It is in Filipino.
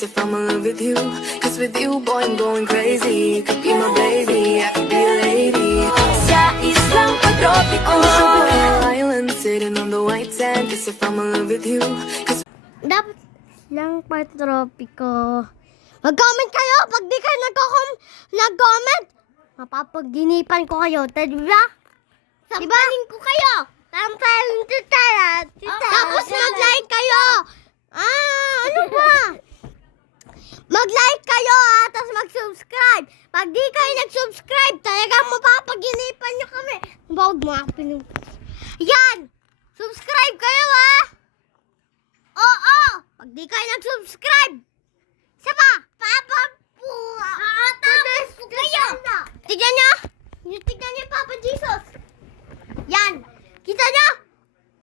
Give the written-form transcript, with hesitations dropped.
Cause if I'm in love with you, cause with you, boy, I'm going crazy. You could be my baby, I could be a lady. Sa islang pagtropiko, island sitting on the white sand. Cause if I'm in love with you, cause Dapat lang patropiko. Mag-comment kayo pag di kayo nag-comment. Mapapaginipan ko kayo. Diba? Sampalin ko kayo. Sampalin tutara. Tapos mag-like kayo. Ano ba? Mag-like kayo tapos mag-subscribe. Pag di kayo nag-subscribe, talagang mapapaginipan nyo kami. Bawag mga pinag... Yan! Subscribe kayo Oo! Pag di kayo nag-subscribe, isa pa! Tapos ko kayo! Tignan nyo! Tignan nyo, Papa Jesus! Yan! Kita nyo?